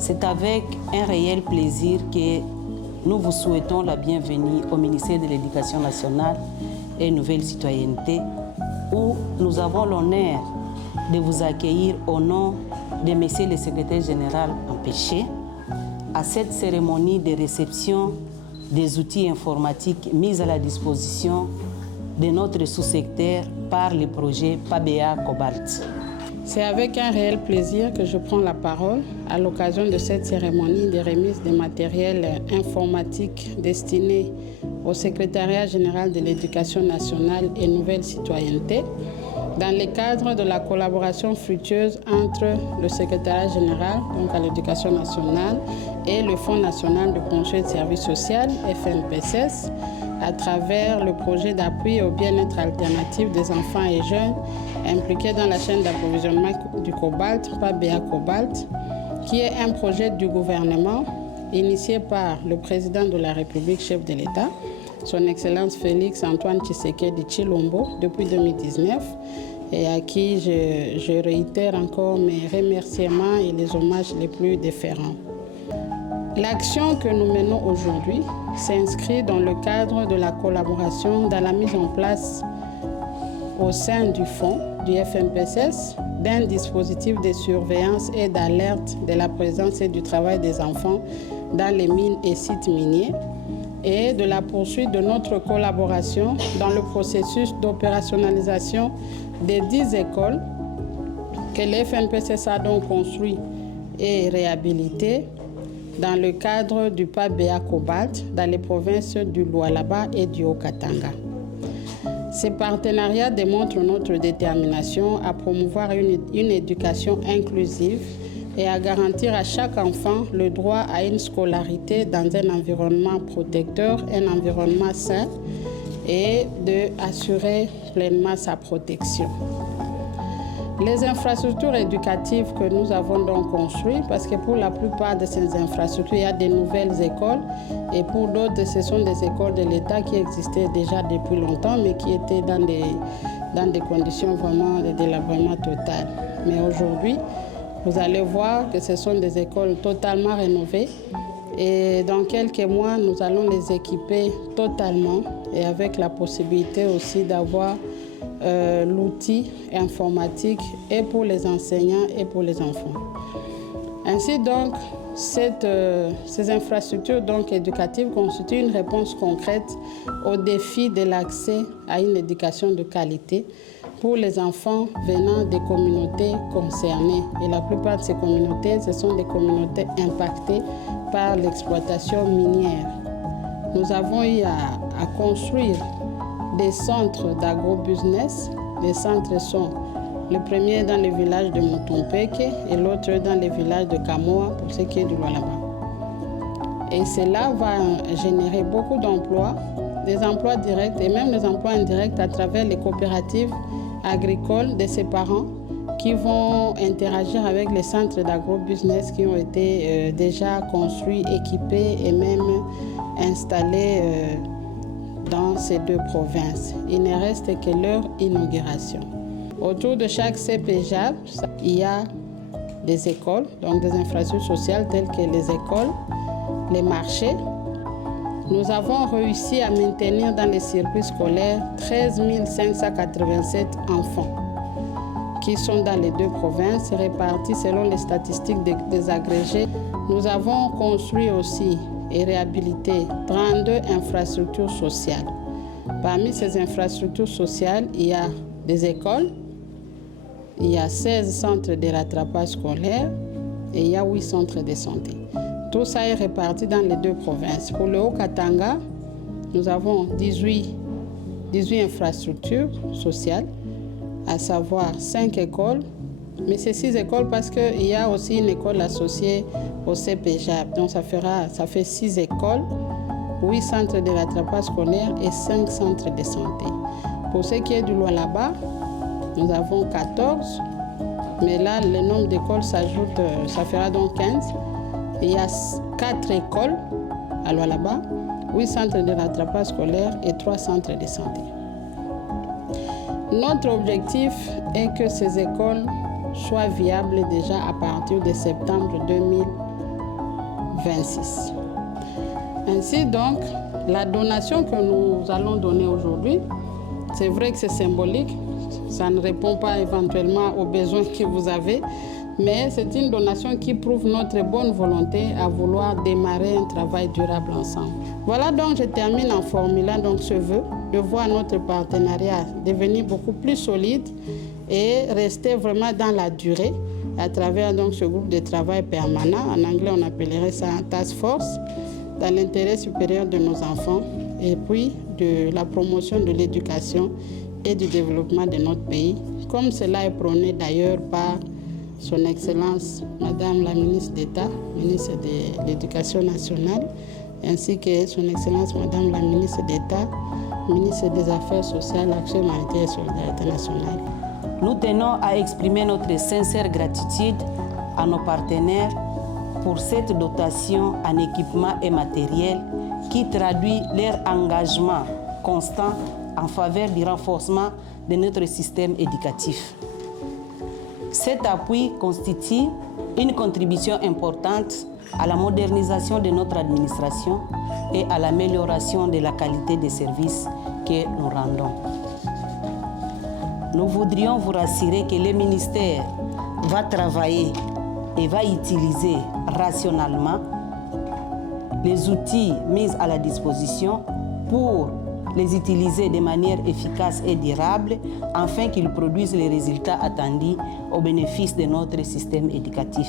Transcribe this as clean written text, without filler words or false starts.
C'est avec un réel plaisir que nous vous souhaitons la bienvenue au ministère de l'Éducation nationale et Nouvelle Citoyenneté, où nous avons l'honneur de vous accueillir au nom de Monsieur le Secrétaire général empêché à cette cérémonie de réception des outils informatiques mis à la disposition de notre sous-secteur par le projet PABEA Cobalt. C'est avec un réel plaisir que je prends la parole à l'occasion de cette cérémonie de remise des matériels informatiques destinés au Secrétariat général de l'Éducation nationale et Nouvelle Citoyenneté, dans le cadre de la collaboration fructueuse entre le Secrétariat général, donc à l'Éducation nationale, et le Fonds national de pension et de services sociaux, FNPSS, à travers le projet d'appui au bien-être alternatif des enfants et jeunes impliqués dans la chaîne d'approvisionnement du cobalt, PABEA Cobalt, qui est un projet du gouvernement initié par le président de la République, chef de l'État, son Excellence Félix Antoine Tshisekedi Tshilombo, depuis 2019, et à qui je réitère encore mes remerciements et les hommages les plus déférents. L'action que nous menons aujourd'hui s'inscrit dans le cadre de la collaboration dans la mise en place au sein du fonds du FNPSS d'un dispositif de surveillance et d'alerte de la présence et du travail des enfants dans les mines et sites miniers et de la poursuite de notre collaboration dans le processus d'opérationnalisation des 10 écoles que le FNPSS a donc construit et réhabilité dans le cadre du PABEA Cobalt dans les provinces du Lualaba et du Haut-Katanga. Ces partenariats démontrent notre détermination à promouvoir une éducation inclusive et à garantir à chaque enfant le droit à une scolarité dans un environnement protecteur, un environnement sain et d'assurer pleinement sa protection. Les infrastructures éducatives que nous avons donc construites, parce que pour la plupart de ces infrastructures, il y a des nouvelles écoles et pour d'autres, ce sont des écoles de l'État qui existaient déjà depuis longtemps, mais qui étaient dans des conditions vraiment de délabrement total. Mais aujourd'hui, vous allez voir que ce sont des écoles totalement rénovées et dans quelques mois, nous allons les équiper totalement et avec la possibilité aussi d'avoir l'outil informatique et pour les enseignants et pour les enfants. Ainsi donc, ces infrastructures donc éducatives constituent une réponse concrète au défi de l'accès à une éducation de qualité pour les enfants venant des communautés concernées. Et la plupart de ces communautés, ce sont des communautés impactées par l'exploitation minière. Nous avons eu à construire des centres d'agrobusiness. Les centres sont le premier dans le village de Mutumpeke et l'autre dans le village de Kamoa pour ce qui est du Lualaba. Et cela va générer beaucoup d'emplois, des emplois directs et même des emplois indirects à travers les coopératives agricoles de ses parents qui vont interagir avec les centres d'agrobusiness qui ont été déjà construits, équipés et même installés dans ces deux provinces. Il ne reste que leur inauguration. Autour de chaque CPJAB, il y a des écoles, donc des infrastructures sociales telles que les écoles, les marchés. Nous avons réussi à maintenir dans les circuits scolaires 13 587 enfants qui sont dans les deux provinces, répartis selon les statistiques des agrégés. Nous avons construit aussi et réhabilité 32 infrastructures sociales. Parmi ces infrastructures sociales, il y a des écoles, il y a 16 centres de rattrapage scolaire et il y a 8 centres de santé. Tout ça est réparti dans les deux provinces. Pour le Haut-Katanga, nous avons 18 infrastructures sociales, à savoir 5 écoles, mais c'est 6 écoles parce qu'il y a aussi une école associée au CPJAB. Donc ça fait 6 écoles, 8 centres de rattrapage scolaire et 5 centres de santé. Pour ce qui est du Lualaba, nous avons 14, mais là le nombre d'écoles s'ajoute, ça fera donc 15. Il y a 4 écoles à Lualaba, 8 centres de rattrapage scolaire et 3 centres de santé. Notre objectif est que ces écoles soient viables déjà à partir de septembre 26. Ainsi donc, la donation que nous allons donner aujourd'hui, c'est vrai que c'est symbolique, ça ne répond pas éventuellement aux besoins que vous avez, mais c'est une donation qui prouve notre bonne volonté à vouloir démarrer un travail durable ensemble. Voilà, donc je termine en formulant donc ce vœu de voir notre partenariat devenir beaucoup plus solide et rester vraiment dans la durée à travers donc ce groupe de travail permanent. En anglais, on appellerait ça un task force, dans l'intérêt supérieur de nos enfants et puis de la promotion de l'éducation et du développement de notre pays, comme cela est prôné d'ailleurs par Son Excellence Madame la ministre d'État, ministre de l'Éducation nationale, ainsi que Son Excellence Madame la ministre d'État, ministre des Affaires sociales, Action humanitaire et solidarité nationale. Nous tenons à exprimer notre sincère gratitude à nos partenaires pour cette dotation en équipement et matériel qui traduit leur engagement constant en faveur du renforcement de notre système éducatif. Cet appui constitue une contribution importante à la modernisation de notre administration et à l'amélioration de la qualité des services que nous rendons. Nous voudrions vous rassurer que le ministère va travailler et va utiliser rationnellement les outils mis à la disposition pour les utiliser de manière efficace et durable afin qu'ils produisent les résultats attendus au bénéfice de notre système éducatif.